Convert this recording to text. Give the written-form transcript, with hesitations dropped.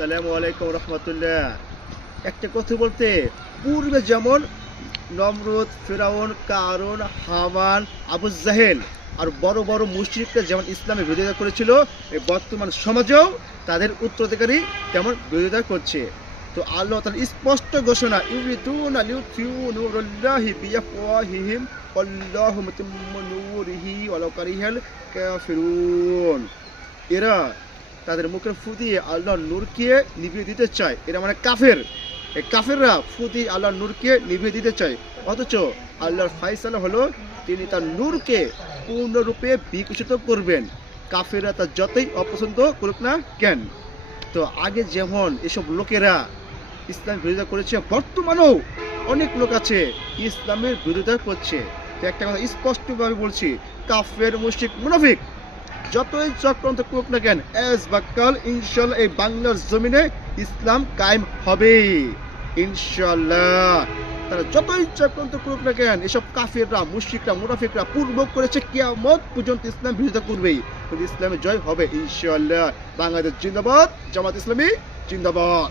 আসসালামু আলাইকুম রহমতুল্লাহ। একটা কথা বলতে, পূর্বে যেমন নমরুদ, ফিরাউন, কারুন, হামান, আবু জাহেল আর বড় বড় মুশরিকরা যেমন ইসলামের বিরোধিতা করেছিল, এই বর্তমান সমাজেও তাদের উত্তরাধিকারী তেমন বিরোধিতা করছে। তো আল্লাহ তাআলা স্পষ্ট ঘোষণা, ইউরিদুনা লিউতফিউ নূরাল্লাহি বিআফওয়াহিহিম আল্লাহু মুতিম্মু নূরিহি ওয়ালাউ কারিহাল কাফিরুন। এরা তাদের মুখের ফু দিয়ে আল্লাহর নূরকে নিভিয়ে দিতে চায়। এরা মানে কাফের। এই কাফেররা ফু দিয়ে আল্লাহর নূরকে নিভিয়ে দিতে চায়, অথচ আল্লাহর ফায়সালা হলো তিনি তার নূরকে পূর্ণরূপে বিকশিত করবেন, কাফেররা তা যতই অপছন্দ করুক না কেন। তো আগে যেমন এসব লোকেরা ইসলামের বিরোধিতা করেছে, বর্তমানেও অনেক লোক আছে ইসলামের বিরোধিতা করছে। তো একটা কথা স্পষ্টভাবে বলছি, কাফের, মুশরিক, মুনাফিক যতই চক্রান্ত করুক না কেন, এস বা কাল ইনশাল্লাহ এই বাংলার জমিনে ইসলাম কায়েম হবে ইনশাল্লাহ। তারা যতই চক্রান্ত করুক না কেন, এসব কাফেররা, মুশরিকরা, মুনাফিকরা পূর্ব করেছে কিয়ামত পর্যন্ত ইসলাম বিরোধিতা করবেই, কিন্তু ইসলামের জয় হবে ইনশাল্লাহ। বাংলাদেশ জিন্দাবাদ, জামাত ইসলামী জিন্দাবাদ।